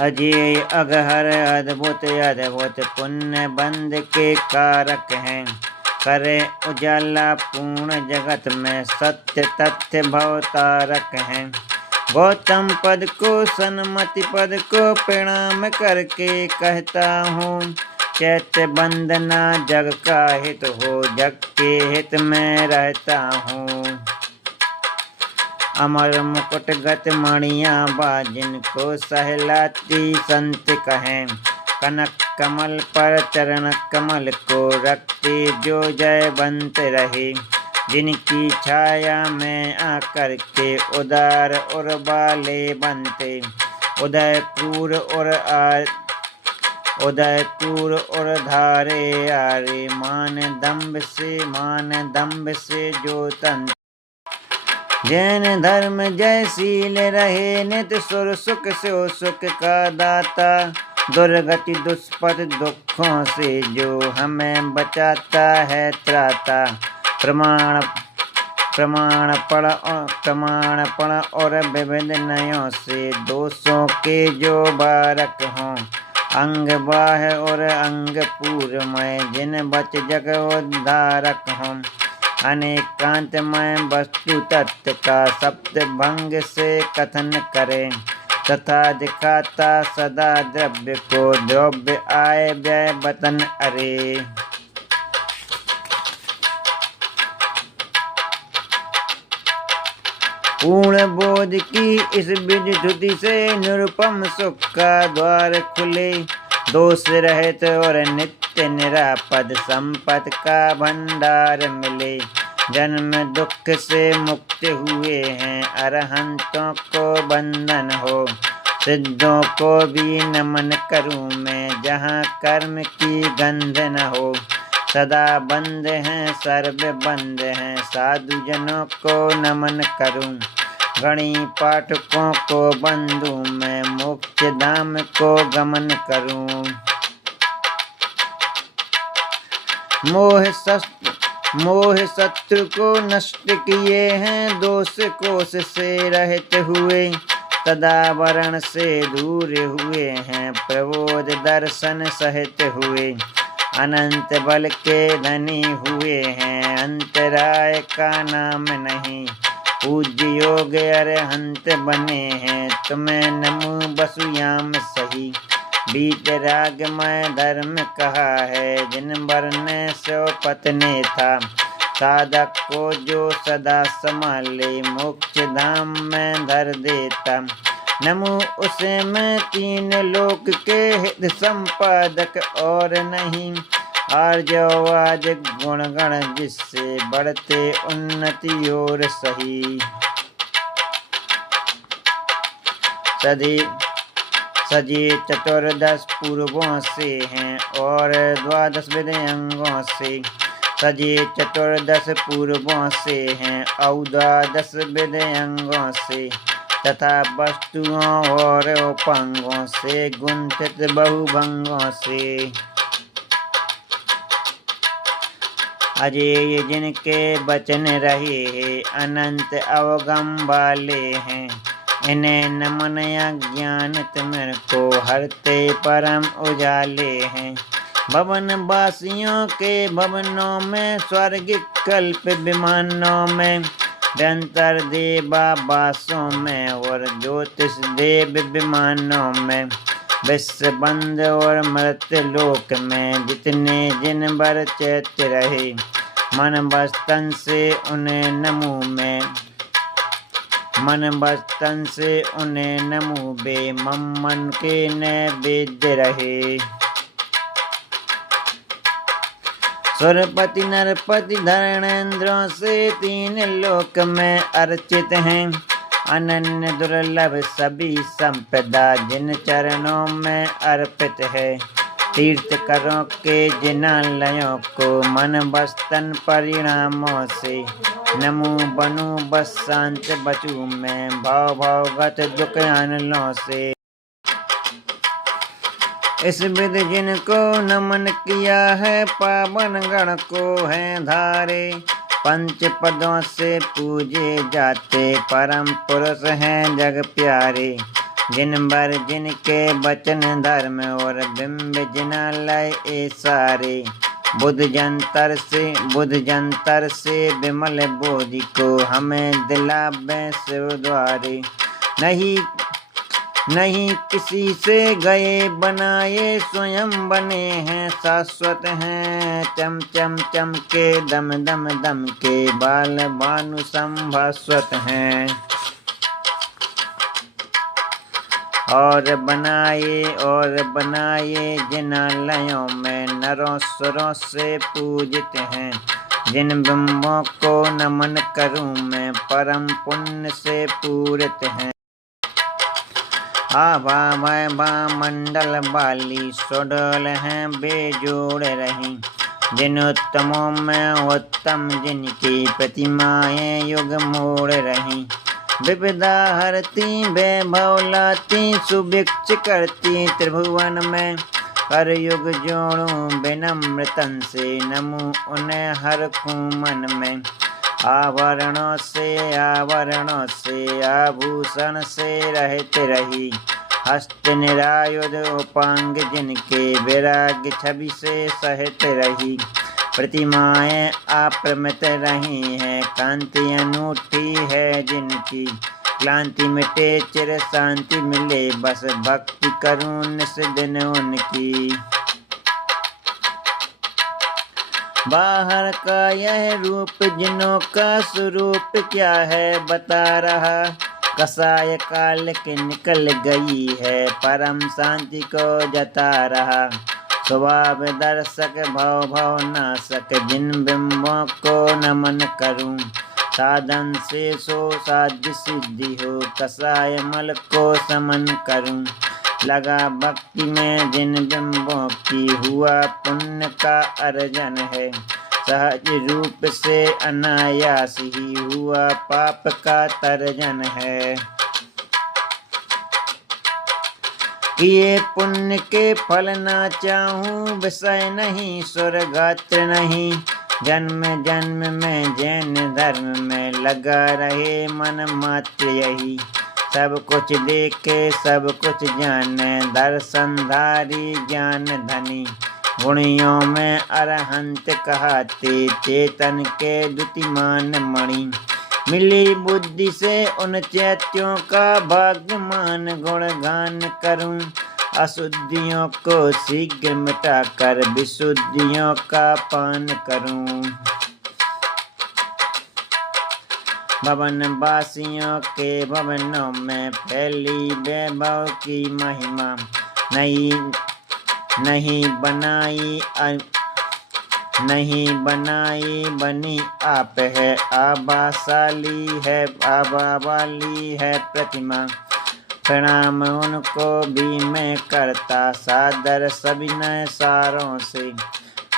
अजेय अगहर अद्भुत अद्भुत पुण्य बंद के कारक हैं। करे उजाला पूर्ण जगत में सत्य तथ्य भवतारक हैं। गौतम पद को सन्मति पद को प्रणाम करके कहता हूँ। चैत्य वंदना जग का हित हो, जग के हित में रहता हूँ। अमर मुकुट गत मणिया बा जिनको सहलाती संत कहें। कनक कमल पर चरण कमल को रखते जो जयवंत रहे। जिनकी छाया में आकर के उदार और बाले बनते। उदयपुर और धारे आरे मान दम्भ से जो तंत्र। जैन धर्म जयशील रहे नित सुर सुख से सुख का दाता। दुर्गति दुष्पद दुखों से जो हमें बचाता है त्राता। प्रमाणपण और विविध नयों से दोषों के जो बारक हों। अंग बाह्य और अंग पूर्वमय जिन बच जग उद्धारक हों। अनेकांतमय वस्तु तत्व का सप्त भंग से कथन करें। तथा दिखाता सदा द्रव्य को द्रव्य आय व्यय वतन अरे। पूर्ण बोध की इस विधि से निरुपम सुख का द्वार खुले। दोष रहित और नित्य निरापद संपत्ति का भंडार मिले। जन्म दुख से मुक्त हुए हैं अरहंतों को बंधन हो। सिद्धों को भी नमन करूं मैं जहाँ कर्म की गंध न हो। सदा बंद हैं सर्व बंद हैं साधु जनों को नमन करूं। गणी पाठकों को बंधु मैं मोक्ष धाम को गमन करूं। मोह शत्रु को नष्ट किए हैं दोष कोष से रहित हुए। तदावरण से दूर हुए हैं प्रबोध दर्शन सहित हुए। अनंत बल के धनी हुए हैं अंतराय का नाम नहीं। पूज्य योग अरहंत बने हैं तुम्हें नमो बसुयाम सही। वीतरागमय धर्म कहा है जिन वर्ण सो पत्ने था। साधक को जो सदा संभाले मोक्ष धाम में धर देता। नमो उसे मैं तीन लोक के हित संपादक और नहीं। आर्यवाज गुण गण जिससे बढ़ते उन्नति और सही। सजे चतुर्दश पूर्वों से हैं और 12 विधयंगों से। सजे चतुर्दश पूर्वों से हैं और 12 विधयंगों से। तथा वस्तुओं और उपांगों से गुंथित बहुभंगों से। अजेय जिनके वचन रहे अनंत अवगम वाले हैं। इन्हें नमन ज्ञान तिमिर को हरते परम उजाले हैं। भवन वासियों के भवनों में स्वर्गिक कल्प विमानों में। व्यंतर देवावासों में और ज्योतिष देव विमानों में। विश्व बंद और मृत्यु लोक में जितने जिन बर चैत्य रहे। मन बस्तन से उन्हें नमो बे मम्मन के नैवेद्य रहे। सुरपति नरपति धरणेन्द्रों से 3 लोक में अर्चित हैं। अनन्य दुर्लभ सभी संपदा जिन चरणों में अर्पित है। तीर्थकरों के जिनालयों को मन बस्तन परिणामों से। नमो बनु बस शांत बचू में भावगत दुख अनलों से। इस विधि जिनको नमन किया है पावन गण को है धारे। 5 पदों से पूजे जाते परम पुरुष हैं जग प्यारे। जिन बर जिनके वचन धर्म और बिंब जिनालय ए सारे। बुध जंतर से विमल बोधि को हमें दिलावे शिव द्वारे। नहीं किसी से गए बनाए स्वयं बने हैं शाश्वत हैं। चम चम चम के दम दम दम के बाल भानु संभास्वत हैं। और बनाए जिनालयों में नरों सुरों से पूजित हैं। जिन बिंबों को नमन करूं मैं परम पुण्य से पूरित हैं। आभा मंडल वाली सुडोल हैं बेजोड़ रही। जिन उत्तमों में उत्तम जिनकी प्रतिमाएं युग मोड़ रही। विविधा हरती वैभव लाती सुभिक्ष करती त्रिभुवन में। कर युग जोड़ूं विनम्रतन से नमूं उन्हें हर कुमन में। आवरणों से आभूषण से रहित रही। हस्त निरायुध उपांग जिनके विराग छवि से सहित रही। प्रतिमाएं अप्रमित रही हैं कांति अनूठी है जिनकी। क्लांति मिटे चिर शांति मिले बस भक्ति करूं निस दिन उनकी। बाहर का यह रूप जिनों का स्वरूप क्या है बता रहा। कसाय काल के निकल गई है परम शांति को जता रहा। स्वभाव दर्शक भव नाशक जिन बिंबों को नमन करूं। साधन से सो साध्य सिद्धि हो कसाय मल को समन करूं। लगा भक्ति में जिन बिंबों की हुआ पुण्य का अर्जन है। सहज रूप से अनायास ही हुआ पाप का तर्जन है। किए पुण्य के फल ना चाहूं विषय नहीं स्वर्गात्र नहीं। जन्म जन्म में जैन धर्म में लगा रहे मन मात्र यही। सब कुछ देखे सब कुछ जाने दर्शनधारी ज्ञान धनी। गुणियों में अरहंत कहते चेतन के द्युतिमान मणि। मिली बुद्धि से उन चैत्यों का भाग्यमान गुणगान करूं। अशुद्धियों को शीघ्र मिटा कर विशुद्धियों का पान करूं। भवन वासियों के भवनों में फैली वैभव की महिमा। नहीं बनाई बनी आप है आभाशाली है आभा वाली है प्रतिमा। प्रणाम उनको भी मैं करता सादर सविनय सारों से।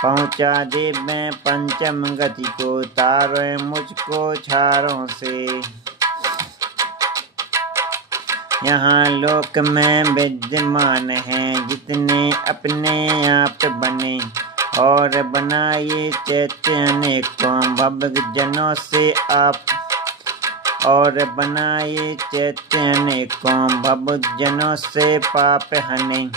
पहुँचा दे मैं पंचम गति को तारे मुझको छारों से। यहाँ लोक में विद्यमान हैं जितने अपने आप बने। और बनाए चैत्य अनेकों भव जनों से आप। और बनाए चैत्य अनेकों भव जनों से पाप हने।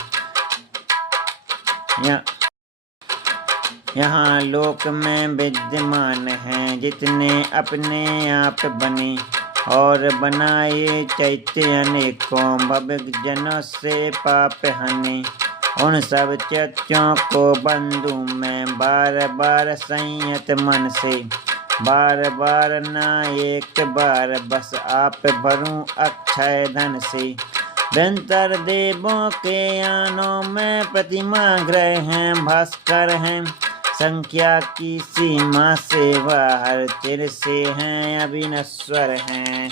यहाँ लोक में विद्यमान हैं जितने अपने आप बने। और बनाए चैत्य अनेकों भव जनों से पाप हने। उन सब चैत्यों को बंधु मैं बार बार संयत मन से। बार बार ना एक बार बस आप भरूं अक्षय धन से। व्यंतर देवों के यानों में प्रतिमा ग्रह हैं भास्कर हैं। संख्या की सीमा से बाहर चिर से हैं अविनश्वर हैं।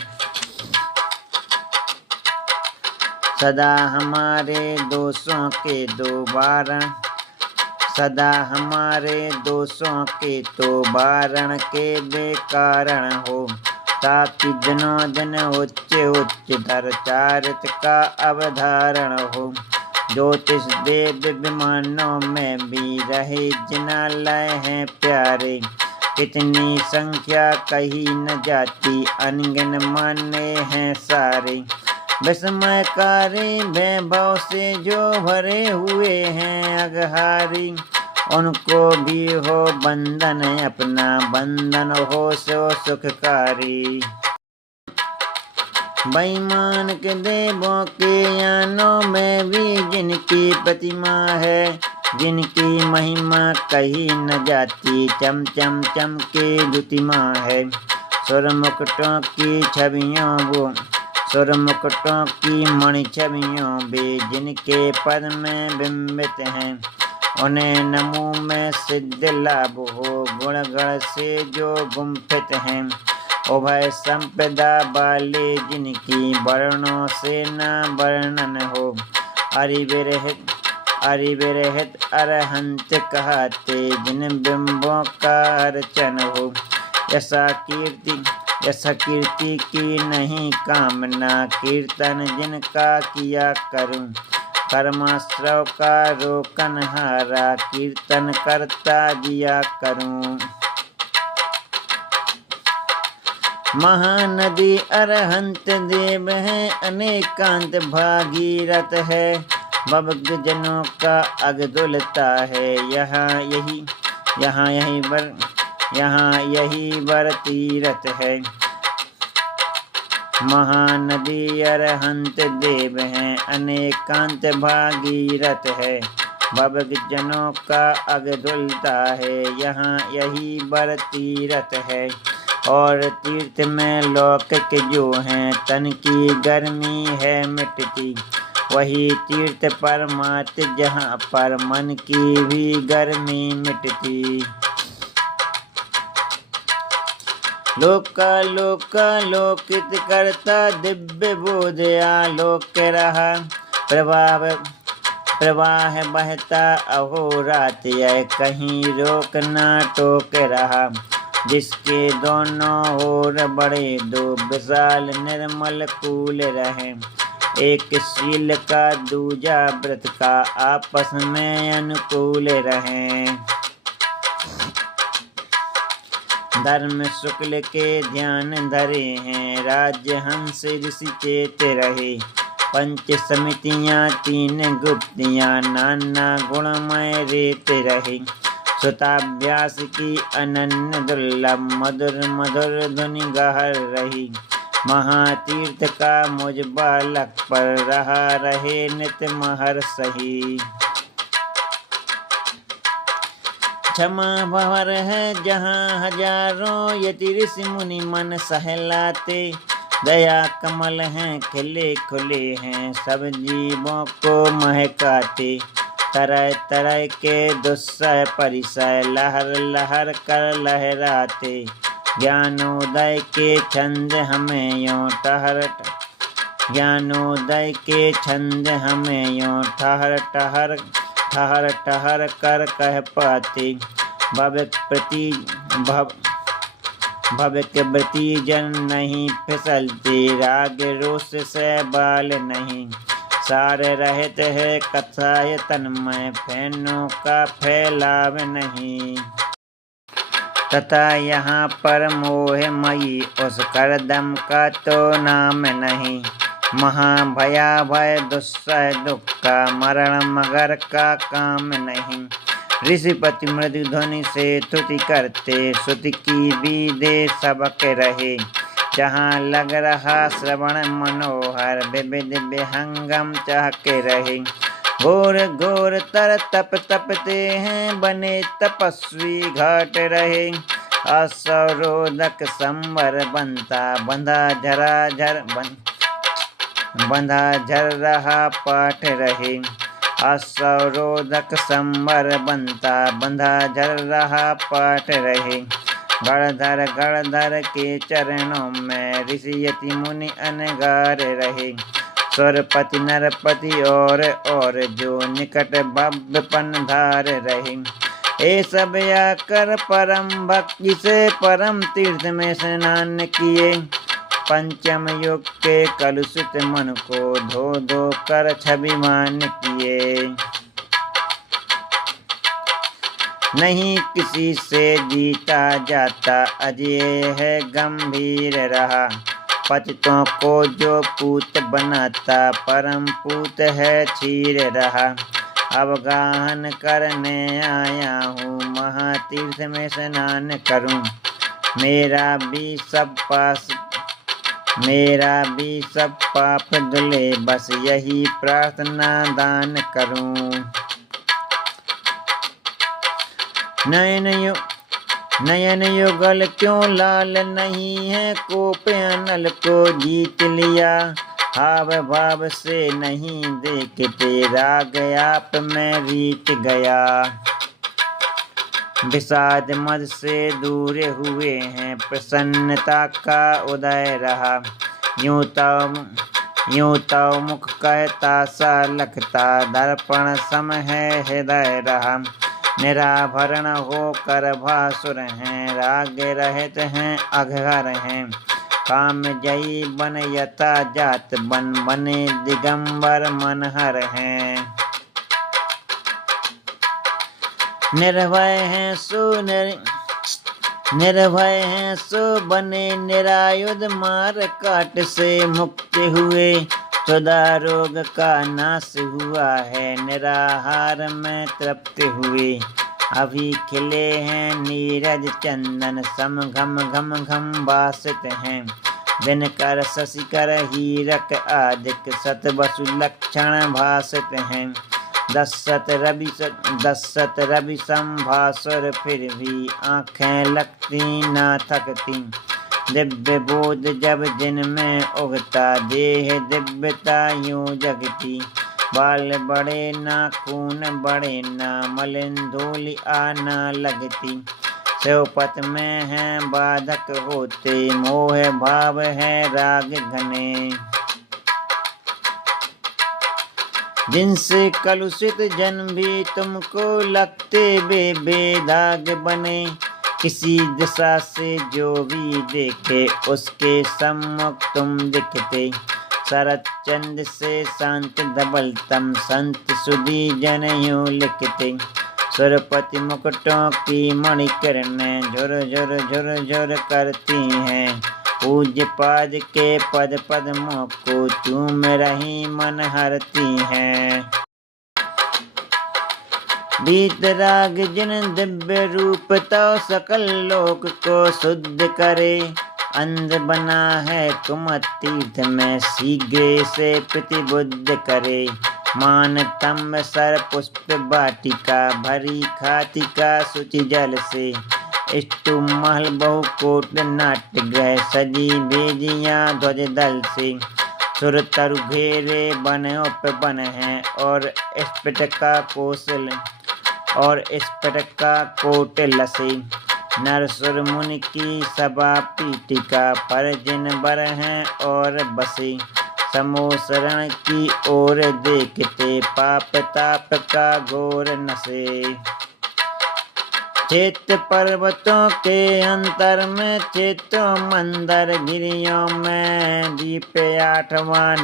सदा हमारे दोषों के तो वारण के बेकारण हो। ताकि दिनों दिन उच्च धर चारित का अवधारण हो। ज्योतिष देव विमानों में भी रहे जिनालय हैं प्यारे। कितनी संख्या कही न जाती अनगिन माने हैं सारे। विस्मयकारी वैभव से जो भरे हुए हैं अघहारी, उनको भी हो बंधन अपना, बंधन हो सो सुखकारी। बेईमान के देवों के यानों में भी जिनकी प्रतिमा है, जिनकी महिमा कही न जाती, चम चम चम के द्युतिमा है। सुर मुकुटों की छवियों वो, सुर मुकुटों की मणि छवियों वे, जिनके पद में बिंबित हैं, उन्हें नमो में सिद्ध लाभ हो, गुण गण से जो गुम्फित हैं। उभय संपदा वाले जिनकी वर्णों से न वर्णन हो, अरिविरहित अरहंत कहते, जिन बिंबों का अर्चन हो। ऐसा कीर्ति की नहीं कामना, कीर्तन जिनका किया करूं। कर्माश्रव का रोकन हारा, कीर्तन करता जिया करूं। महानदी अरहंत देव है, अनेकांत भागीरथ है, भवग जनों का अगदुलता है। यहाँ यही वर तीरथ है। महानदी अरहंत देव है, अनेकांत भागीरथ है, भवग जनों का अगदुलता है। यहाँ यही वर तीरथ है। और तीर्थ में लौकिक जो हैं, तन की गर्मी है मिटती, वही तीर्थ परमार्थ जहाँ पर मन की भी गर्मी मिटती। लोकित करता दिव्य बोध आलोक्य रहा, प्रवाह बहता अहोरात, यह कहीं रोक ना टोक रहा। जिसके दोनों ओर बड़े दो विशाल निर्मल कूल रहे, एक शील का दूजा व्रत का आपस में अनुकूल रहे। धर्म शुक्ल के ध्यान धरे हैं, राज्य हंस ऋषि चेत रहे। पंच समितियाँ तीन गुप्तियाँ, नाना गुणमय रेत रहे। सुताभ्यास की अनन्य दुर्लभ, मधुर मधुर धुनि गहर रही। महातीर्थ का मुझ बालक पर रहा रहे नित महर सही। क्षमा भवर है जहाँ हजारों यति ऋषि मुनि मन सहलाते, दया कमल हैं खिले खुले हैं, सब जीवों को महकाते। तरह तरह के दुस्सह परिसय, लहर लहर कर लहराते। ज्ञानोदय के छंद हमें यों ठहर ठहर कर कह पाते। भव के व्रती जन नहीं फिसलते, राग रोष से बाल नहीं। सार रहित है कथाय तन्मय, फैनों का फैलाव नहीं। तथा यहाँ पर मोहमयी उस करदम का तो नाम नहीं। महाभयाभय दुस्सह दुख का, मरण मगर का काम नहीं। ऋषिपति मृदु ध्वनि से स्तुति करते, श्रुति की भी दे सबक रहे। जहाँ लग रहा श्रवण मनोहर, विविध विहंगम चहके रहे। घोर घोर तर तप तपते हैं, बने तपस्वी घाट रहे। असरोधक संवर बनता, बंधा झर रहा पाठ रहे। असरोधक संवर बनता, बंधा झर रहा पाठ रहे। गणधर के चरणों में ऋषि यति मुनि अनगार रहे। स्वरपति नरपति और जो निकट भव्यपन धार रहे। ए सब आकर परम भक्ति से परम तीर्थ में स्नान किए। पंचम युग के कलुषित मन को धो धो कर छविमान किए। नहीं किसी से जीता जाता, अजय है गंभीर रहा। पतितों को जो पूत बनाता, परम पूत है क्षीर रहा। अब गाहन करने आया हूँ, महातीर्थ में स्नान करूँ। मेरा भी सब पाप धुले, बस यही प्रार्थना दान करूं। नयन युगल क्यों लाल नहीं है, कोप अनल को जीत लिया। हाव भाव से नहीं देखते, राग आप में रीत गया। विषाद मद से दूर हुए हैं, प्रसन्नता का उदय रहा। यूं तो मुख कहता सा लगता, दर्पण सम है हृदय रहा। निराभरण होकर भासुर हैं, राग रहित हैं अघर हैं। काम जयी बन यथा जात बन, बने दिगंबर मनहर हैं। निर्भय हैं सो बने निरायुध, मार काट से मुक्त हुए। सदा रोग का नाश हुआ है, निराहार में तृप्त हुए। अभी खिले हैं नीरज चंदन, सम घम घम घम बासित हैं। दिनकर शशिकर हीरक आदिक, सत वसु लक्षण भासित हैं। दशरथ रवि संभासुर, फिर भी आँखें लगती ना थकती। दिव्य बोध जब जिनमें उगता, देह दिव्यता यूं जगती। बाल बड़े ना खून बड़े ना, मलिन धूलि आना लगती। शिवपथ में हैं बाधक होते, मोह भाव है राग घने। जिनसे कलुषित जन भी तुमको लगते, बेदाग बने। किसी दिशा से जो भी देखे, उसके सम्मुख तुम दिखते। शरद चंद से शांत धवलतम, संत सुधी जन यूं लिखते। सुरपति मुकुटों की मणिकिरणें, झुर झुर झुर झुर करती हैं। पूज्य पाद के पद पद्मों को चूम रही मन हरती हैं। वीतराग जिन दिव्य रूप, तो सकल लोक को शुद्ध करे। अंध बना है कुमतीर्थ में, शीघ्र से प्रतिबुद्ध करे। मान तंब सर पुष्प वाटिका, भरी खातिका शुचि जल से। इष्टु महल बहुकोट नाट्य गृह, सजी भेजियाँ ध्वज दल से। सुर तरु घेरे बन उपवन हैं, और स्फटिक का कोट लसे। नर सुर मुनि की सभा पीटिका, पर जिन बर हैं और बसे। समोसरण की ओर देखते, पाप ताप का घोर नसे। क्षेत्र पर्वतों के अंतर में, क्षेत्र मंदर गिरियों में। दीप आठवां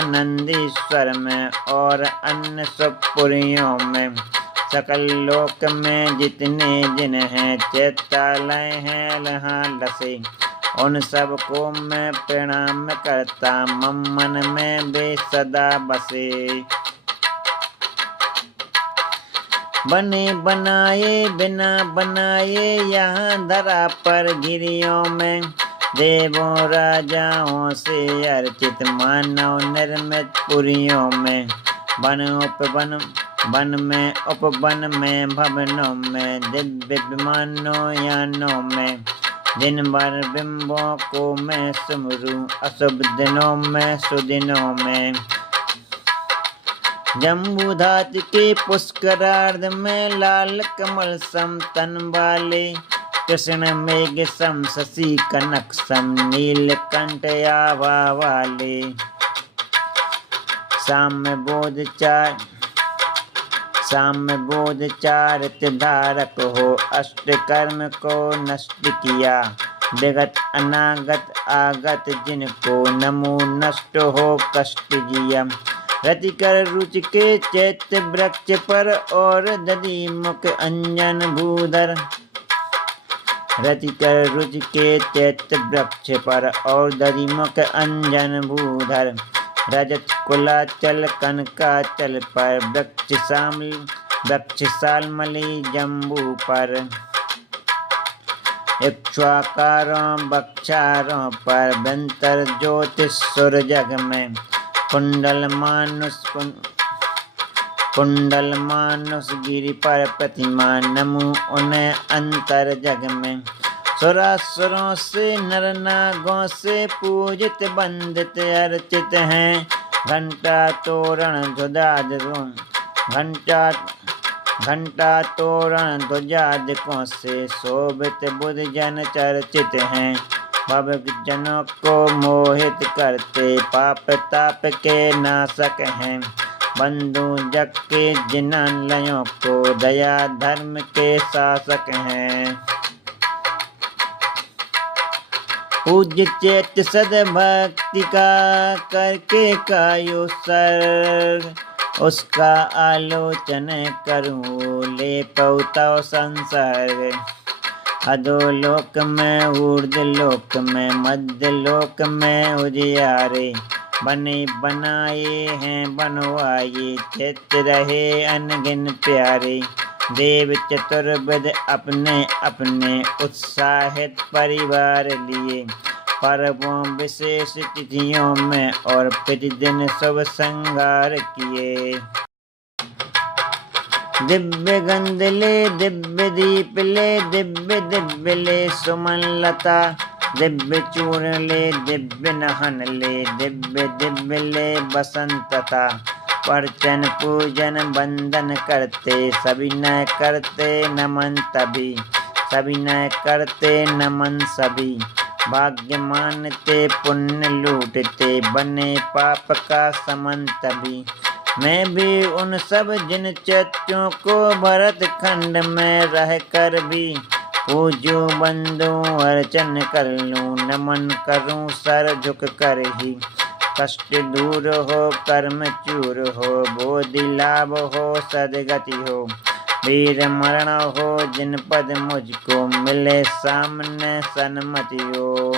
नंदीश्वर में, और अन्य सब पुरियों में। सकल लोक में जितने जिन हैं, चैत्यालय हैं लहाँ लसे। उन सब को मैं प्रणाम करता, मम मन में वे सदा बसे। बने बनाए बिना बनाए, यहाँ धरा पर गिरियों में। देवों राजाओं से अर्चित, मानव निर्मित पुरियों में। वन में भवनों में, दिव्य विमानों यानों में। दिन भर बिंबों को मैं सुमरूं, अशुभ दिनों में सुदिनों में। जम्बूधात के पुष्करार्ध में, लाल कमल सम तन वाले। कृष्ण मेघ सम शशि कनक सम, नीलकंठ आभा वाले। साम्य बोध चारित्र धारक हो, अष्ट कर्म को नष्ट किया। विगत अनागत आगत जिनको, नमो नष्ट हो कष्ट जिया। रति कर रुचि के चैत्य वृक्ष पर, और दधि मुख अंजन भूधर। रति कर रुचि के चैत्र वृक्ष पर और दधिमुख अंजन भूधर रजत कुलाचल कनकाचल पर वृक्ष सालमली जम्बू पर इक्ष्वाकारों बक्षारों पर बंतर ज्योतिषुर जग में कुंडल मानुष गिरि पर प्रतिमा नमु उन्हें अंतर जग में सुरासुरों से नर नागों से पूजित वंदित अर्चित हैं घंटा तोरण ध्वजादिकों से शोभित बुध जन चर्चित हैं भवक जनों को मोहित करते पाप ताप के नाशक हैं बंधु जग के जिनालयों को दया धर्म के शासक हैं पूज्य चेत सद्भक्ति का करके कायो सर्ग उसका आलोचन करूं ले पौताओ संसर्ग अधोलोक में ऊर्ध्वलोक में मध्यलोक में उजियारे बने बनाए हैं बनवाए चित रहे अनगिन प्यारे देव चतुर्विद अपने अपने उत्साहित परिवार लिए पर्वों विशेष तिथियों में और प्रतिदिन शुभ श्रृंगार किए दिव्य गंध ले दिव्य दीप ले दिव्य ले सुमन लता दिव्य चूर्ण ले दिव्य नहन ले दिव्य ले बसंतता पर्चन पूजन बंदन करते सभी न करते नमन तभी सभी न करते नमन सभी भाग्य मानते पुण्य लूटते बने पाप का समन तभी मैं भी उन सब जिन चैत्यों को भरत खंड में रह कर भी पूजू बंदू अर्चन कर लूं नमन करूं सर झुक कर ही कष्ट दूर हो कर्म चूर हो बोधि लाभ हो सदगति हो वीर मरण हो जिन पद मुझको मिले सामने सन्मति हो